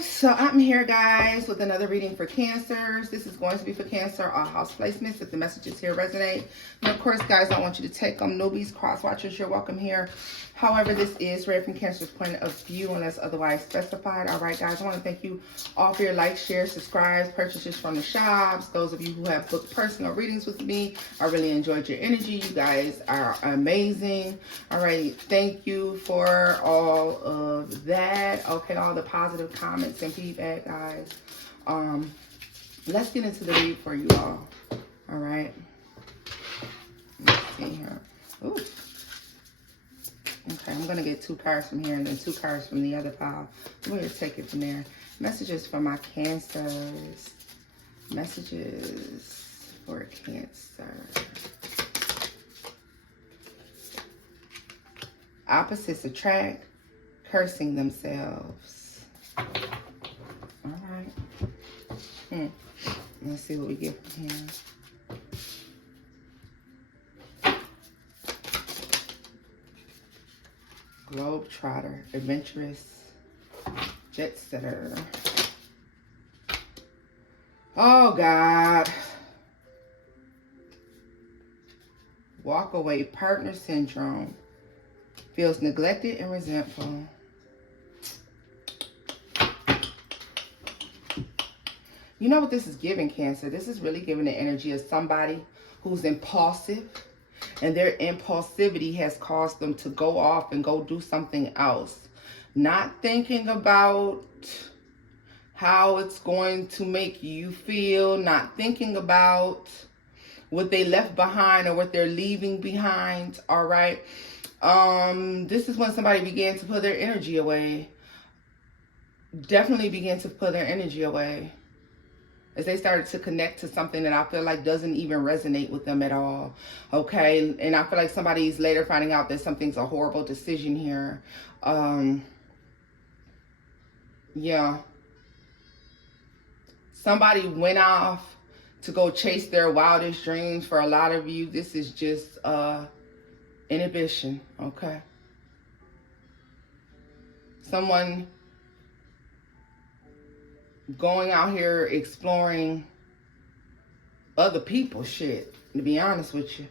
So I'm here, guys, with another reading for Cancers. This is going to be for Cancer, all house placements, if the messages here resonate. And of course, guys, I want you to take them. Newbies, cross watchers, you're welcome here. However, this is read from Cancer's point of view unless otherwise specified. All right, guys, I want to thank you all for your likes, shares, subscribes, purchases from the shops. Those of you who have booked personal readings with me, I really enjoyed your energy. You guys are amazing. All right, thank you for all of that. Okay, all the positive comments and feedback, guys. Let's get into the read for you all. All right. Let's see here. Ooh. Okay, I'm going to get 2 cards from here and then 2 cards from the other pile. We're going to take it from there. Messages for my Cancers. Messages for Cancer. Opposites attract, cursing themselves. All right. Let's see what we get from here. Globetrotter, adventurous, jet setter. Oh, God. Walk away, partner syndrome. Feels neglected and resentful. You know what this is giving, Cancer? This is really giving the energy of somebody who's impulsive. And their impulsivity has caused them to go off and go do something else. Not thinking about how it's going to make you feel. Not thinking about what they left behind or what they're leaving behind. All right. This is when somebody began to put their energy away. Definitely began to put their energy away. As they started to connect to something that I feel like doesn't even resonate with them at all. Okay. And I feel like somebody's later finding out that something's a horrible decision here. Yeah. Somebody went off to go chase their wildest dreams. For a lot of you, this is just inhibition. Okay. Someone going out here exploring other people's shit, to be honest with you.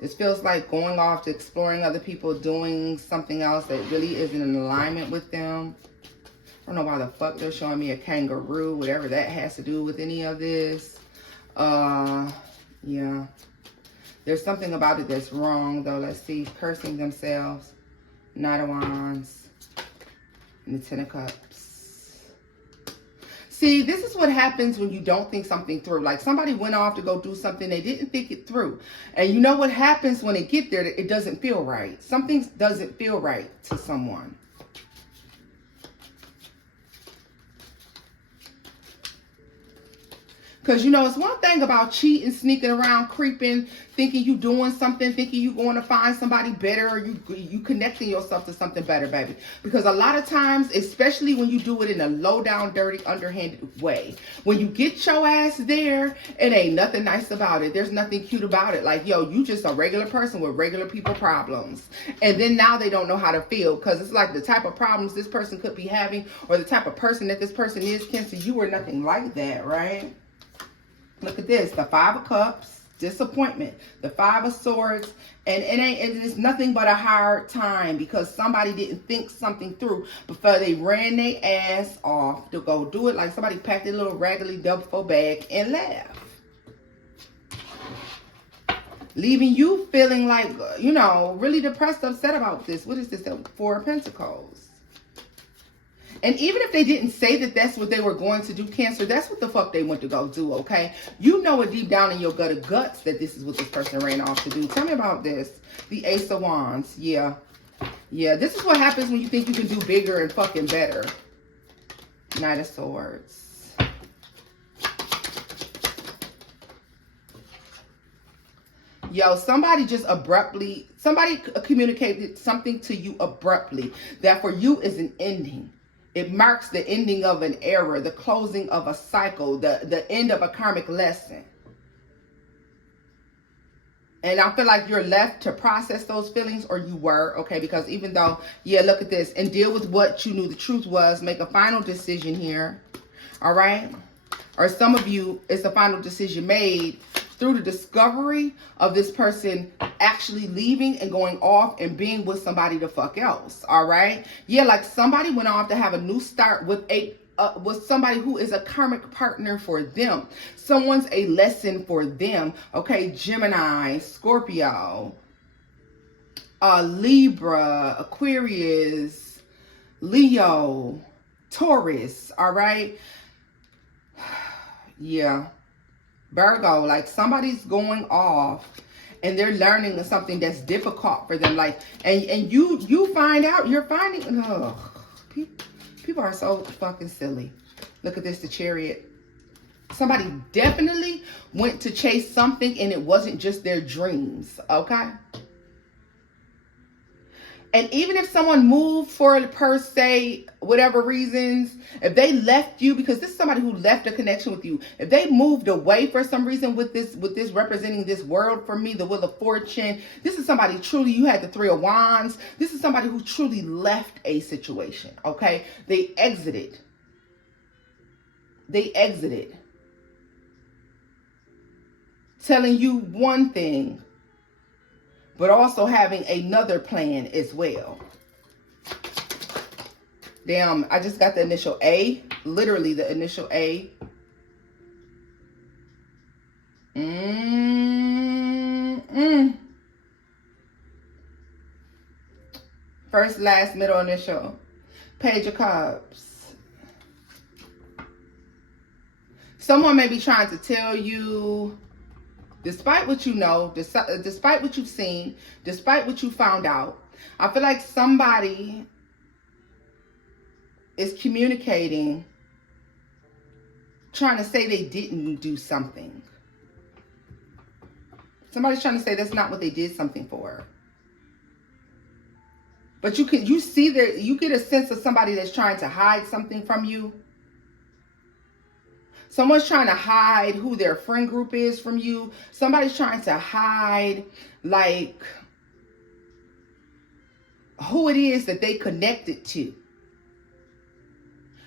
This feels like going off to exploring other people, doing something else that really isn't in alignment with them. I don't know why the fuck they're showing me a kangaroo, whatever that has to do with any of this. Yeah. There's something about it that's wrong, though. Let's see. Cursing themselves. Knight of Wands. And the 10 of Cups. See, this is what happens when you don't think something through. Like somebody went off to go do something, they didn't think it through. And you know what happens when it get there? It doesn't feel right. Something doesn't feel right to someone. Because, you know, it's one thing about cheating, sneaking around, creeping, thinking you doing something, thinking you going to find somebody better, or you connecting yourself to something better, baby. Because a lot of times, especially when you do it in a low down, dirty, underhanded way, when you get your ass there, it ain't nothing nice about it. There's nothing cute about it. Like, yo, you just a regular person with regular people problems. And then now they don't know how to feel, because it's like the type of problems this person could be having, or the type of person that this person is, Cancer, you were nothing like that, right? Look at this, the 5 of Cups, disappointment, the 5 of Swords, and it's nothing but a hard time because somebody didn't think something through before they ran their ass off to go do it. Like somebody packed a little raggedy duffel bag and left. Leaving you feeling like, you know, really depressed, upset about this. What is this? The 4 of Pentacles. And even if they didn't say that that's what they were going to do, Cancer, that's what the fuck they went to go do, okay? You know it deep down in your gut of guts that this is what this person ran off to do. Tell me about this. The Ace of Wands. Yeah. Yeah, this is what happens when you think you can do bigger and fucking better. Knight of Swords. Yo, somebody communicated something to you abruptly that for you is an ending. It marks the ending of an era, the closing of a cycle, the end of a karmic lesson. And I feel like you're left to process those feelings, or you were, okay? Because even though, yeah, look at this. And deal with what you knew the truth was. Make a final decision here, all right? Or some of you, it's a final decision made through the discovery of this person actually leaving and going off and being with somebody the fuck else, all right? Yeah, like somebody went off to have a new start with somebody who is a karmic partner for them. Someone's a lesson for them, okay? Gemini, Scorpio, Libra, Aquarius, Leo, Taurus, all right? Yeah. Virgo, like somebody's going off and they're learning something that's difficult for them. Like, and you find out, you're finding, people are so fucking silly. Look at this, the Chariot. Somebody definitely went to chase something and it wasn't just their dreams, okay? And even if someone moved for per se, whatever reasons, if they left you, because this is somebody who left a connection with you, if they moved away for some reason with this representing this world for me, the Wheel of Fortune, this is somebody truly, you had the Three of Wands. This is somebody who truly left a situation, okay? They exited. They exited. Telling you one thing, but also having another plan as well. Damn, I just got the initial A. Literally the initial A. First, last, middle, initial. Page of Cups. Someone may be trying to tell you, despite what you know, despite what you've seen, despite what you found out, I feel like somebody is communicating, trying to say they didn't do something. Somebody's trying to say that's not what they did something for. But you see that, you get a sense of somebody that's trying to hide something from you. Someone's trying to hide who their friend group is from you. Somebody's trying to hide, like, who it is that they connected to.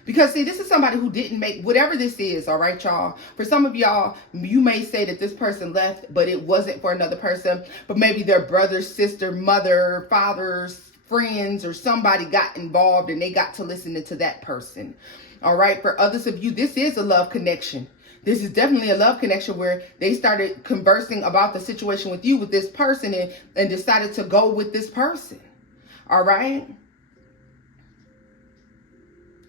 Because, see, this is somebody who didn't make, whatever this is, all right, y'all? For some of y'all, you may say that this person left, but it wasn't for another person. But maybe their brother, sister, mother, father's friends, or somebody got involved and they got to listen to that person. All right, for others of you, this is a love connection. This is definitely a love connection where they started conversing about the situation with you, with this person, and decided to go with this person. All right.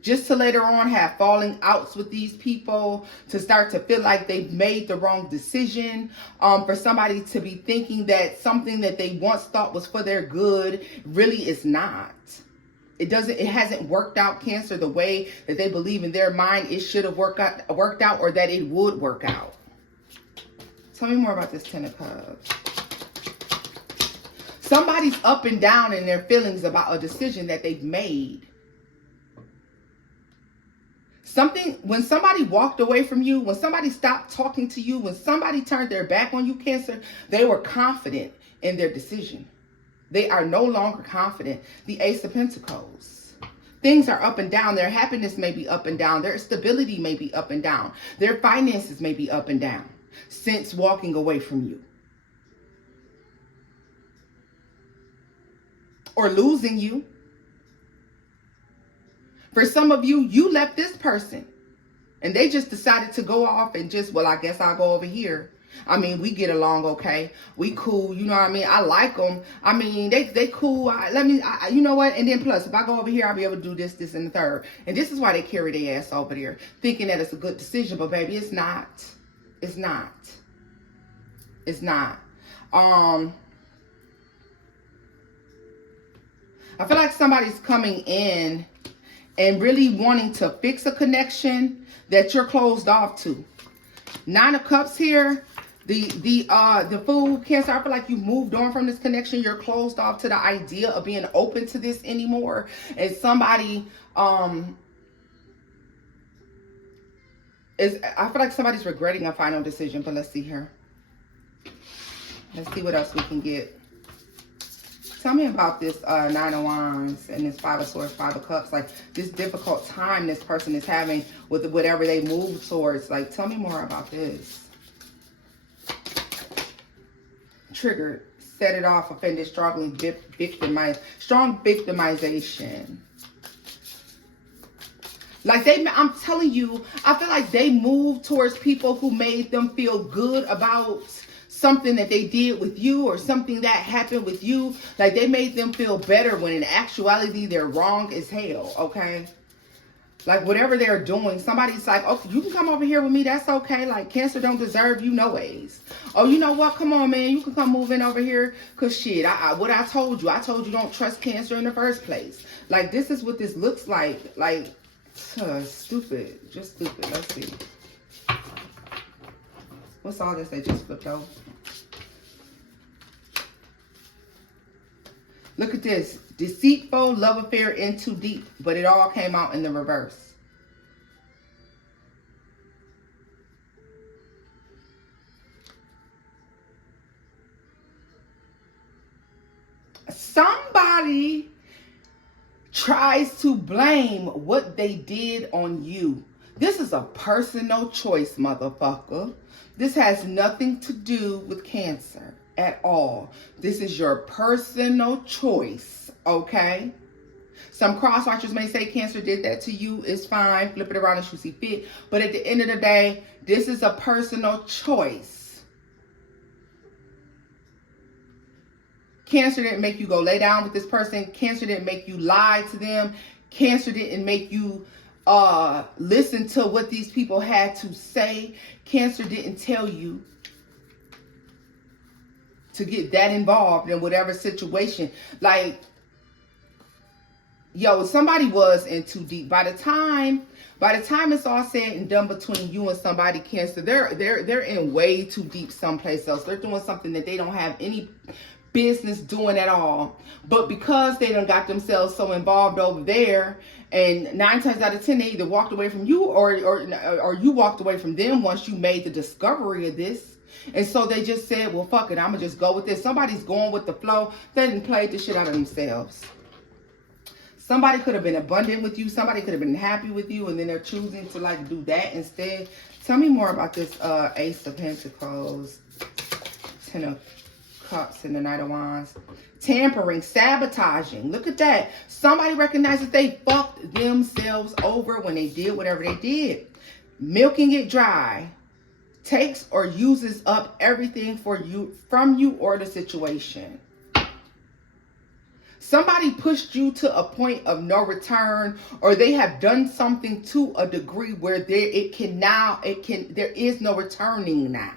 Just to later on have falling outs with these people, to start to feel like they've made the wrong decision, for somebody to be thinking that something that they once thought was for their good really is not. It hasn't worked out, Cancer, the way that they believe in their mind it should have worked out, or that it would work out. Tell me more about this Ten of Cups. Somebody's up and down in their feelings about a decision that they've made. When somebody walked away from you, when somebody stopped talking to you, when somebody turned their back on you, Cancer, they were confident in their decision. They are no longer confident. The Ace of Pentacles. Things are up and down. Their happiness may be up and down. Their stability may be up and down. Their finances may be up and down since walking away from you. Or losing you. For some of you, you left this person and they just decided to go off and just, well, I guess I'll go over here. I mean, we get along okay. We cool, you know what I mean? I like them. I mean, they cool. You know what? And then plus, if I go over here, I'll be able to do this, and the third. And this is why they carry their ass over there, thinking that it's a good decision. But baby, it's not. It's not. It's not. I feel like somebody's coming in and really wanting to fix a connection that you're closed off to. Nine of Cups here. The Fool, Cancer, I feel like you moved on from this connection. You're closed off to the idea of being open to this anymore. And somebody, I feel like somebody's regretting a final decision, but let's see here. Let's see what else we can get. Tell me about this Nine of Wands and this Five of Swords, Five of Cups. Like, this difficult time this person is having with whatever they move towards. Like, tell me more about this. Triggered. Set it off. Offended. Strongly victimized. Strong victimization. Like, I'm telling you, I feel like they move towards people who made them feel good about something that they did with you or something that happened with you. Like, they made them feel better when in actuality they're wrong as hell, okay? Like, whatever they're doing, somebody's like, okay, you can come over here with me, that's okay. Like, Cancer don't deserve you no ways. Oh, you know what? Come on, man, you can come move in over here. Because shit, what I told you don't trust Cancer in the first place. Like, this is what this looks like. Like, stupid. Just stupid. Let's see. What's all this they just flipped over? Look at this. Deceitful, love affair, in too deep. But it all came out in the reverse. Somebody tries to blame what they did on you. This is a personal choice, motherfucker. This has nothing to do with Cancer at all. This is your personal choice, okay? Some cross-watchers may say Cancer did that to you. It's fine. Flip it around as you see fit. But at the end of the day, this is a personal choice. Cancer didn't make you go lay down with this person. Cancer didn't make you lie to them. Cancer didn't make you listen to what these people had to say. Cancer didn't tell you to get that involved in whatever situation. Like, yo, somebody was in too deep. By the time it's all said and done between you and somebody, Cancer, they're in way too deep someplace else. They're doing something that they don't have any business doing at all. But because they done got themselves so involved over there, and 9 times out of 10 they either walked away from you or you walked away from them once you made the discovery of this. And so they just said, well, fuck it, I'm gonna just go with this. Somebody's going with the flow. They didn't play the shit out of themselves. Somebody could have been abundant with you. Somebody could have been happy with you, and then they're choosing to like do that instead. Tell me more about this Ace of Pentacles, Ten of Cups, and the Knight of Wands. Tampering, sabotaging. Look at that. Somebody recognized that they fucked themselves over when they did whatever they did. Milking it dry. Takes or uses up everything from you or the situation. Somebody pushed you to a point of no return, or they have done something to a degree where there is no returning now.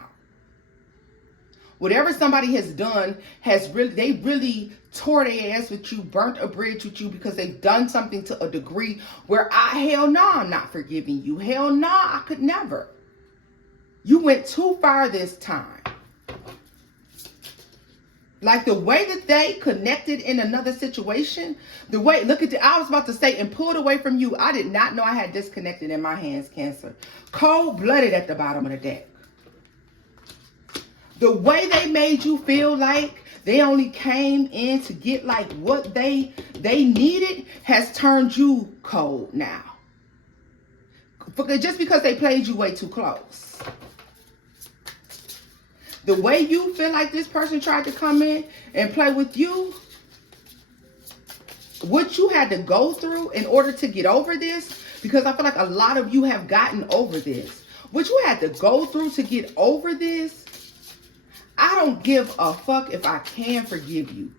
Whatever somebody has done they really tore their ass with you, burnt a bridge with you, because they've done something to a degree where hell no, I'm not forgiving you. Hell no, I could never. You went too far this time. Like the way that they connected in another situation, I was about to say, and pulled away from you. I did not know I had disconnected in my hands, Cancer. Cold-blooded at the bottom of the deck. The way they made you feel like they only came in to get like what they needed has turned you cold now. Just because they played you way too close. The way you feel like this person tried to come in and play with you, what you had to go through in order to get over this, because I feel like a lot of you have gotten over this. What you had to go through to get over this, I don't give a fuck if I can forgive you.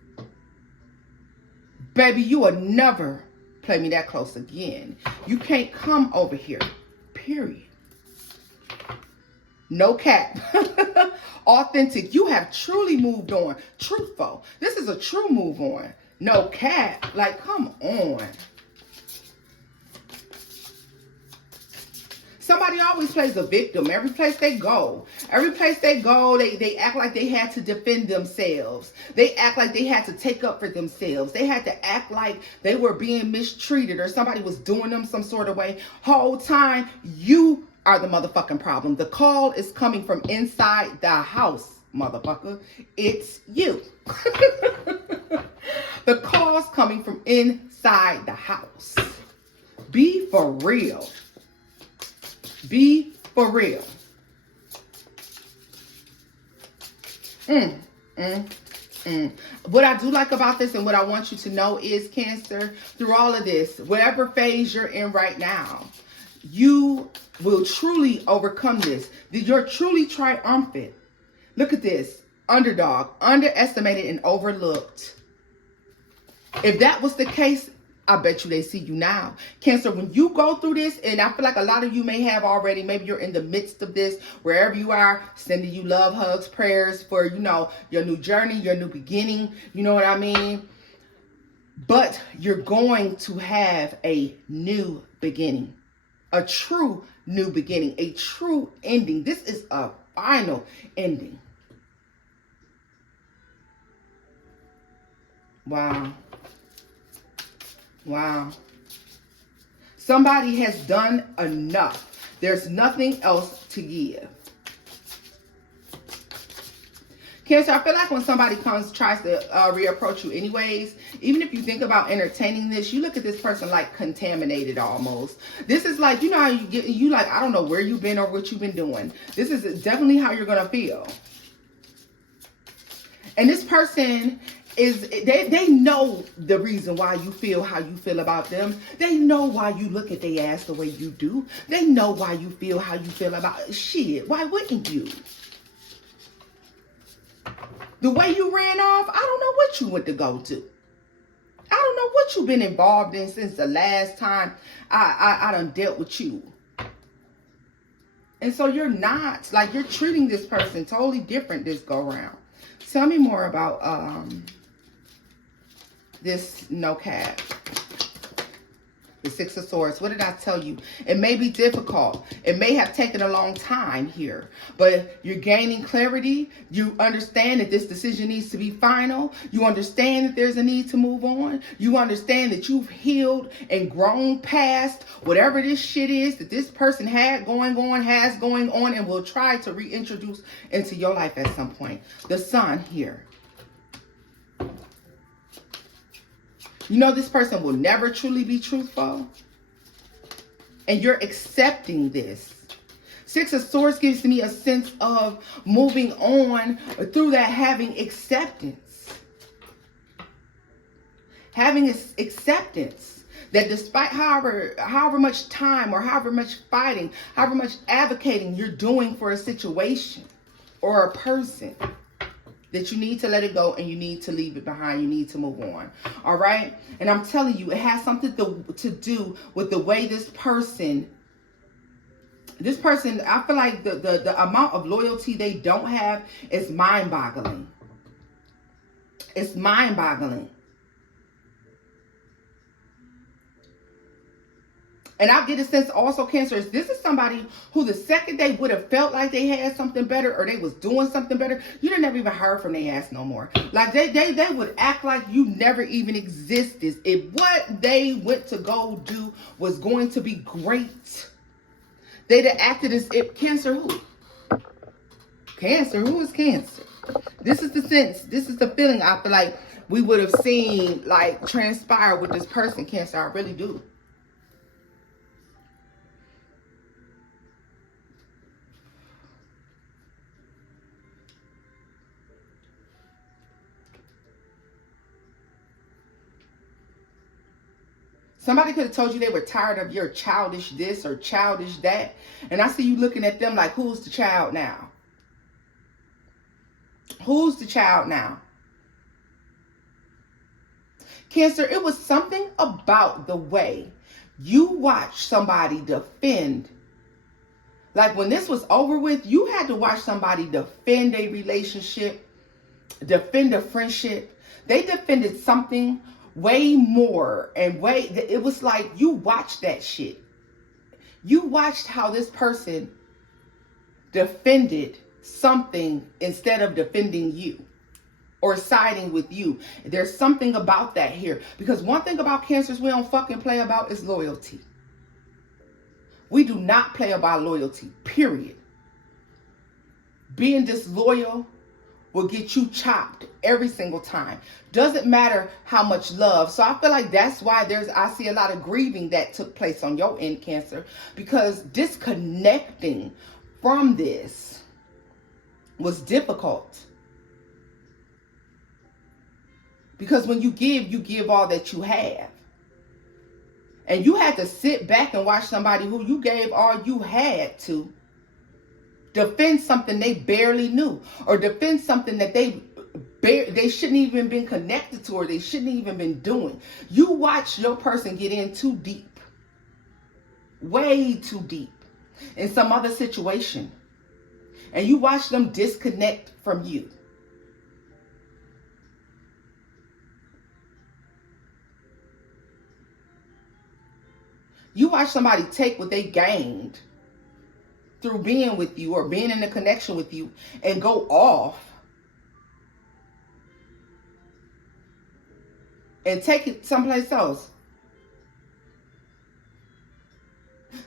Baby, you will never play me that close again. You can't come over here, period. No cap. Authentic. You have truly moved on. Truthful. This is a true move on. No cap. Like, come on. Somebody always plays a victim. Every place they go, they act like they had to defend themselves. They act like they had to take up for themselves. They had to act like they were being mistreated or somebody was doing them some sort of way. Whole time, you are the motherfucking problem. The call is coming from inside the house, motherfucker. It's you. The calls coming from inside the house. Be for real. Be for real. What I do like about this and what I want you to know is, Cancer, through all of this, whatever phase you're in right now, you will truly overcome this. You're truly triumphant. Look at this. Underdog, underestimated and overlooked. If that was the case, I bet you they see you now. Cancer, when you go through this, and I feel like a lot of you may have already, maybe you're in the midst of this, wherever you are, sending you love, hugs, prayers for, you know, your new journey, your new beginning. You know what I mean? But you're going to have a new beginning. A true new beginning. A true ending. This is a final ending. Wow. Wow. Somebody has done enough. There's nothing else to give. Cancer, I feel like when somebody tries to reapproach you anyways, even if you think about entertaining this, you look at this person like contaminated almost. This is like, you know how you like, I don't know where you've been or what you've been doing. This is definitely how you're going to feel. And this person they know the reason why you feel how you feel about them. They know why you look at their ass the way you do. They know why you feel how you feel about shit. Why wouldn't you? The way you ran off, I don't know what you went to go to. I don't know what you've been involved in since the last time I done dealt with you. And so you're not, like, you're treating this person totally different this go round. Tell me more about this no cap. The Six of Swords. What did I tell you? It may be difficult. It may have taken a long time here. But you're gaining clarity. You understand that this decision needs to be final. You understand that there's a need to move on. You understand that you've healed and grown past whatever this shit is that this person had going on, has going on, and will try to reintroduce into your life at some point. The Sun here. You know this person will never truly be truthful. And you're accepting this. Six of Swords gives me a sense of moving on through that, having acceptance. Having acceptance that despite however much time or however much fighting, however much advocating you're doing for a situation or a person, that you need to let it go and you need to leave it behind. You need to move on. All right? And I'm telling you, it has something to do with the way this person, I feel like the amount of loyalty they don't have is mind-boggling. It's mind-boggling. And I get a sense also, Cancer, this is somebody who the second they would have felt like they had something better or they was doing something better, you'd have never even heard from their ass no more. Like they would act like you never even existed. If what they went to go do was going to be great, they'd have acted as if Cancer who? Cancer, who is Cancer? This is the sense, this is the feeling I feel like we would have seen like transpire with this person, Cancer. I really do. Somebody could have told you they were tired of your childish this or childish that. And I see you looking at them like, who's the child now? Who's the child now? Cancer, it was something about the way you watched somebody defend. Like when this was over with, you had to watch somebody defend a relationship, defend a friendship. They defended something way more and it was like you watched that shit. You watched how this person defended something instead of defending you or siding with you. There's something about that here. Because one thing about Cancers we don't fucking play about is loyalty. We do not play about loyalty, period. Being disloyal will get you chopped every single time. Doesn't matter how much love. So I feel like that's why I see a lot of grieving that took place on your end, Cancer, because disconnecting from this was difficult. Because when you give all that you have. And you had to sit back and watch somebody who you gave all you had to defend something they barely knew, or defend something that they shouldn't even been connected to, or they shouldn't even been doing. You watch your person get in too deep, way too deep in some other situation, and you watch them disconnect from you. You watch somebody take what they gained through being with you or being in a connection with you and go off and take it someplace else.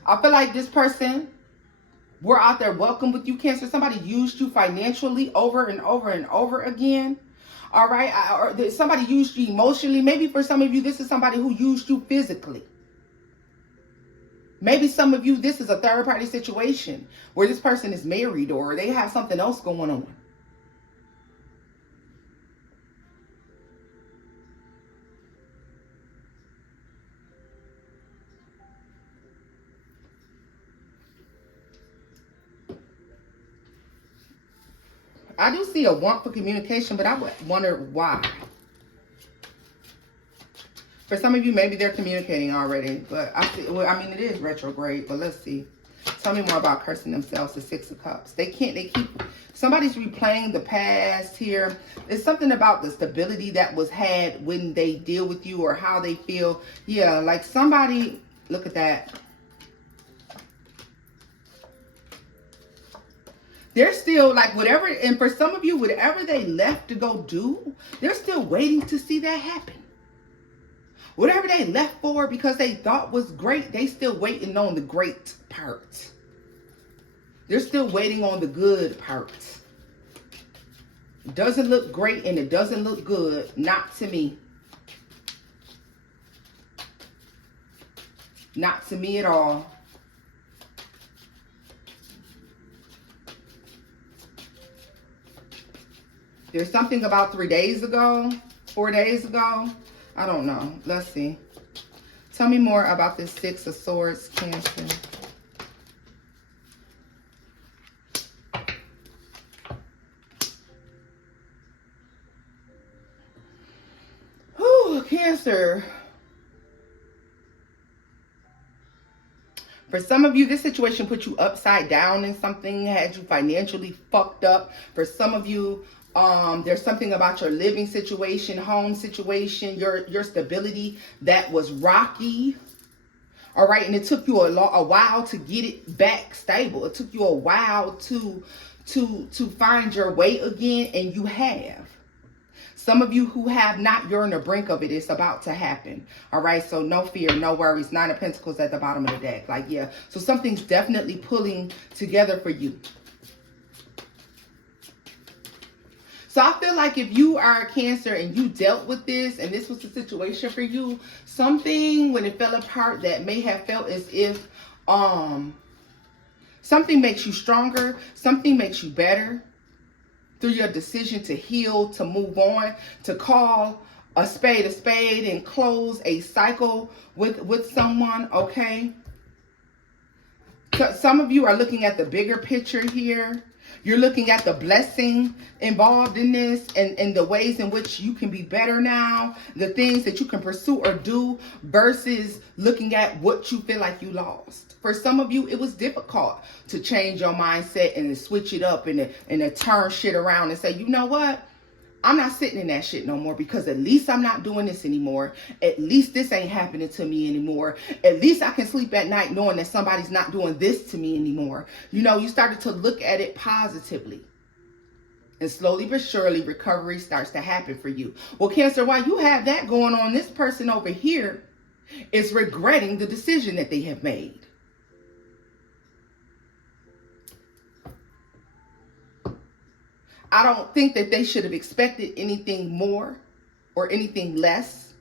I feel like this person, we're out there welcome with you, Cancer. Somebody used you financially over and over and over again. All right. Or somebody used you emotionally. Maybe for some of you, this is somebody who used you physically. Maybe some of you, this is a third party situation where this person is married or they have something else going on. I do see a want for communication, but I wonder why. For some of you, maybe they're communicating already, but I see. Well, I mean, it is retrograde, but let's see. Tell me more about cursing themselves. The Six of Cups. They keep. Somebody's replaying the past here. It's something about the stability that was had when they deal with you or how they feel. Yeah, like somebody. Look at that. They're still like whatever, and for some of you, whatever they left to go do, they're still waiting to see that happen. Whatever they left for because they thought was great, they still waiting on the great part. They're still waiting on the good part. It doesn't look great and it doesn't look good. Not to me. Not to me at all. There's something about 3 days ago, 4 days ago. I don't know. Let's see. Tell me more about this Six of Swords, Cancer. Whew, Cancer. For some of you, this situation put you upside down in something, had you financially fucked up. For some of you, there's something about your living situation, home situation, your stability that was rocky. All right. And it took you a while to get it back stable. It took you a while to find your way again. And you have. Some of you who have not, you're on the brink of it. It's about to happen. All right. So no fear, no worries. 9 of Pentacles at the bottom of the deck. Like, yeah. So something's definitely pulling together for you. So I feel like if you are a Cancer and you dealt with this and this was the situation for you, something when it fell apart that may have felt as if something makes you stronger, something makes you better through your decision to heal, to move on, to call a spade and close a cycle with someone, okay? So some of you are looking at the bigger picture here. You're looking at the blessing involved in this and the ways in which you can be better now, the things that you can pursue or do versus looking at what you feel like you lost. For some of you, it was difficult to change your mindset and to switch it up and to turn shit around and say, you know what? I'm not sitting in that shit no more because at least I'm not doing this anymore. At least this ain't happening to me anymore. At least I can sleep at night knowing that somebody's not doing this to me anymore. You know, you started to look at it positively. And slowly but surely, recovery starts to happen for you. Well, Cancer, while you have that going on, this person over here is regretting the decision that they have made. I don't think that they should have expected anything more or anything less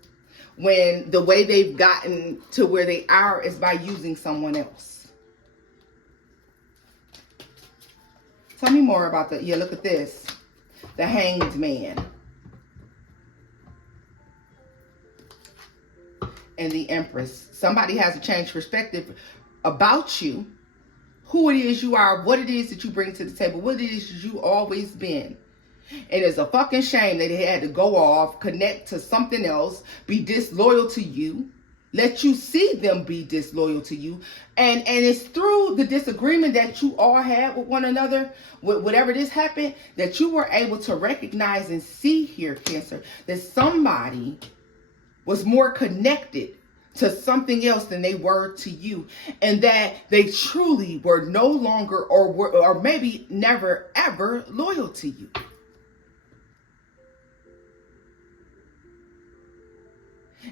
when the way they've gotten to where they are is by using someone else. Tell me more about that. Yeah, look at this. The Hanged Man. And the Empress. Somebody has a changed perspective about you, who it is you are, what it is that you bring to the table, what it is that you always been. And it's a fucking shame that they had to go off, connect to something else, be disloyal to you, let you see them be disloyal to you. And it's through the disagreement that you all had with one another, with whatever this happened, that you were able to recognize and see here, Cancer, that somebody was more connected to something else than they were to you, and that they truly were no longer or maybe never ever loyal to you.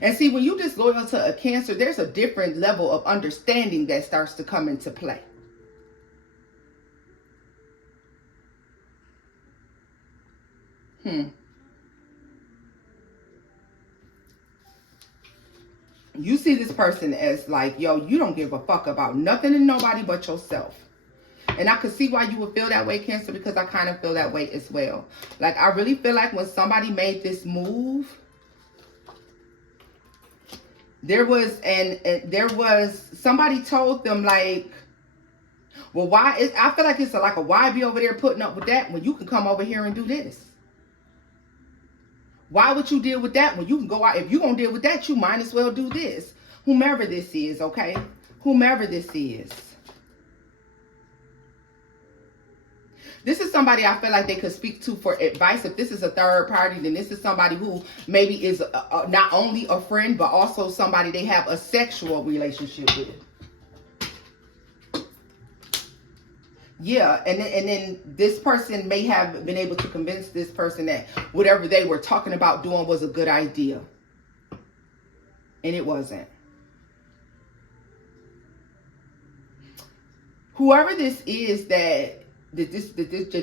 And see, when you disloyal to a Cancer, there's a different level of understanding that starts to come into play. You see this person as like, yo, you don't give a fuck about nothing and nobody but yourself. And I could see why you would feel that way, Cancer, because I kind of feel that way as well. Like, I really feel like when somebody made this move, there was somebody told them, like, well, why? I feel like it's like a why be over there putting up with that when you can come over here and do this? Why would you deal with that when you can go out? If you're going to deal with that, you might as well do this. Whomever this is, okay? Whomever this is. This is somebody I feel like they could speak to for advice. If this is a third party, then this is somebody who maybe is not only a friend, but also somebody they have a sexual relationship with. Yeah, and then this person may have been able to convince this person that whatever they were talking about doing was a good idea. And it wasn't. Whoever this is that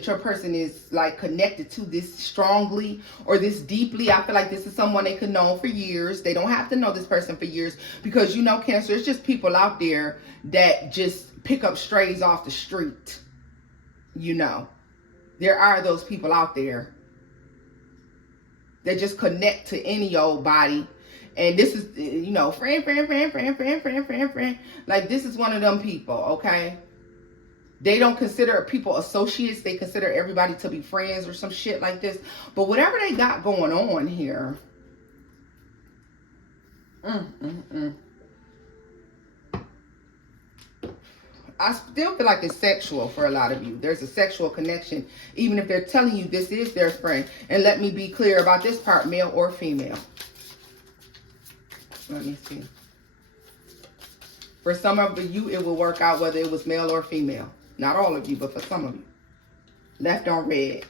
your person is like connected to this strongly or this deeply, I feel like this is someone they could know for years. They don't have to know this person for years, because you know, Cancer, it's just people out there that just pick up strays off the street. You know, there are those people out there that just connect to any old body. And this is, you know, friend. Like, this is one of them people, okay? They don't consider people associates. They consider everybody to be friends or some shit like this. But whatever they got going on here, I still feel like it's sexual for a lot of you. There's a sexual connection, even if they're telling you this is their friend. And let me be clear about this part, male or female. Let me see. For some of you, it will work out whether it was male or female. Not all of you, but for some of you. Left on red.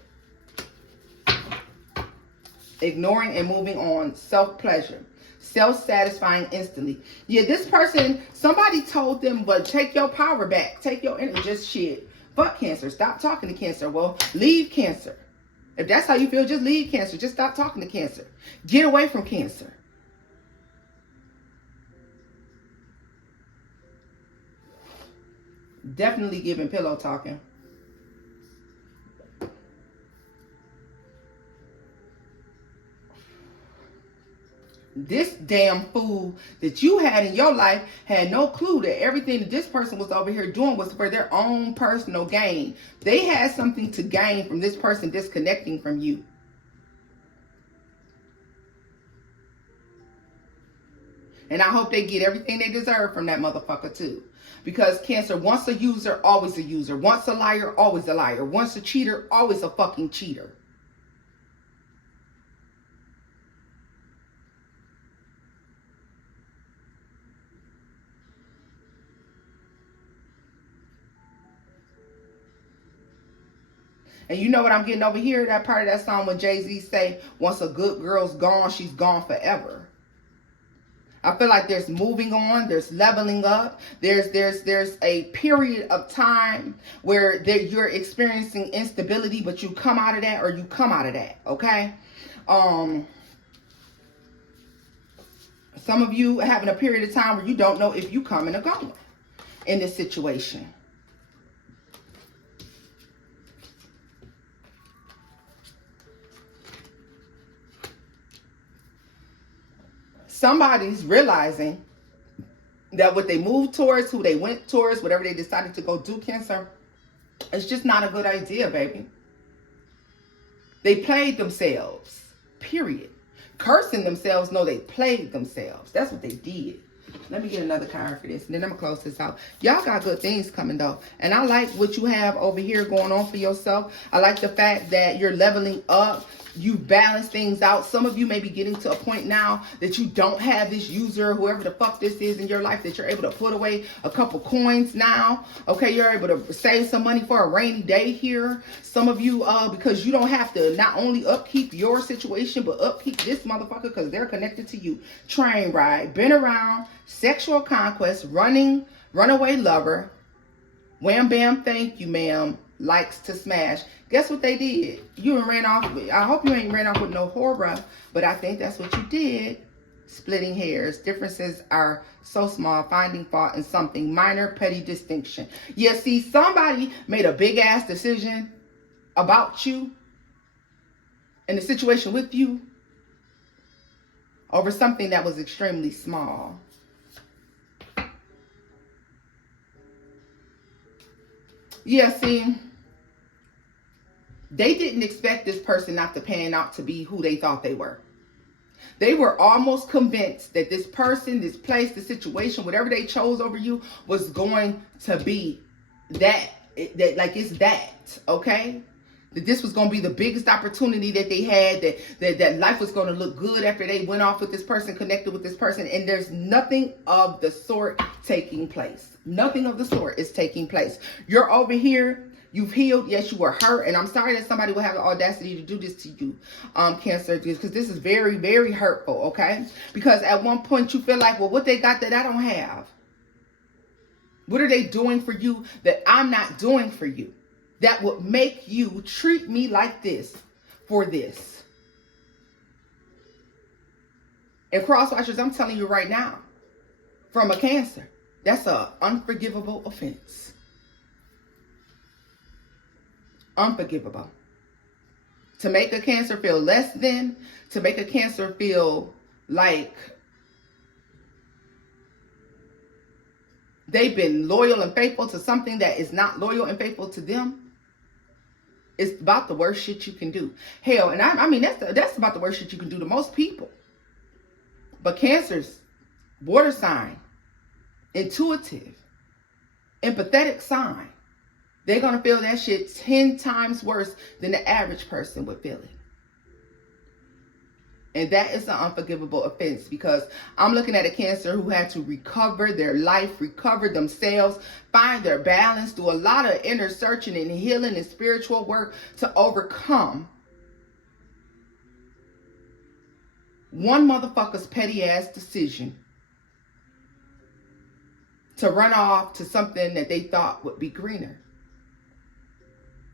Ignoring and moving on. Self-pleasure. Self-satisfying instantly. Yeah, this person, somebody told them, but take your power back. Take your energy. Just shit. Fuck Cancer. Stop talking to Cancer. Well, leave Cancer. If that's how you feel, just leave Cancer. Just stop talking to Cancer. Get away from Cancer. Definitely giving pillow talking. This damn fool that you had in your life had no clue that everything that this person was over here doing was for their own personal gain. They had something to gain from this person disconnecting from you. And I hope they get everything they deserve from that motherfucker too. Because Cancer, once a user, always a user. Once a liar, always a liar. Once a cheater, always a fucking cheater. And you know what I'm getting over here? That part of that song when Jay-Z say, once a good girl's gone, she's gone forever. I feel like there's moving on, there's leveling up, there's a period of time where you're experiencing instability, but you come out of that, or you come out of that, okay? Some of you are having a period of time where you don't know if you coming or going in this situation. Somebody's realizing that what they moved towards, who they went towards, whatever they decided to go do, Cancer, it's just not a good idea, baby. They played themselves, period. Cursing themselves, no, they played themselves. That's what they did. Let me get another card for this, and then I'm going to close this out. Y'all got good things coming, though. And I like what you have over here going on for yourself. I like the fact that you're leveling up. You balance things out. Some of you may be getting to a point now that you don't have this user, whoever the fuck this is in your life, that you're able to put away a couple coins now. Okay, you're able to save some money for a rainy day here. Some of you, because you don't have to not only upkeep your situation, but upkeep this motherfucker, because they're connected to you. Train ride, been around, sexual conquest, runaway lover, wham bam, thank you ma'am, likes to smash. Guess what they did? You ran off. I hope you ain't ran off with no horror, but I think that's what you did. Splitting hairs. Differences are so small. Finding fault in something. Minor petty distinction. Yeah, see, somebody made a big ass decision about you and the situation with you over something that was extremely small. Yeah, see, they didn't expect this person not to pan out to be who they thought they were. They were almost convinced that this person, this place, the situation, whatever they chose over you was going to be that like it's that, okay? That this was going to be the biggest opportunity that they had, that life was going to look good after they went off with this person, connected with this person, and there's nothing of the sort taking place. Nothing of the sort is taking place. You're over here. You've healed. Yes, you were hurt. And I'm sorry that somebody will have the audacity to do this to you, Cancer, because this is very, very hurtful, okay? Because at one point you feel like, well, what they got that I don't have? What are they doing for you that I'm not doing for you? That would make you treat me like this for this. And cross watchers, I'm telling you right now, from a Cancer, that's an unforgivable offense. Unforgivable. To make a Cancer feel less than, to make a Cancer feel like they've been loyal and faithful to something that is not loyal and faithful to them, it's about the worst shit you can do. Hell, and I mean, that's about the worst shit you can do to most people. But Cancer's water sign, intuitive, empathetic sign, they're going to feel that shit 10 times worse than the average person would feel it. And that is an unforgivable offense, because I'm looking at a Cancer who had to recover their life, recover themselves, find their balance, do a lot of inner searching and healing and spiritual work to overcome one motherfucker's petty ass decision to run off to something that they thought would be greener.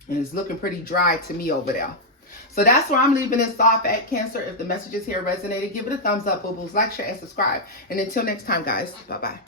And it's looking pretty dry to me over there. So that's where I'm leaving this off at, Cancer. If the messages here resonated, give it a thumbs up, boo-boos. Like, share, and subscribe. And until next time, guys, bye-bye.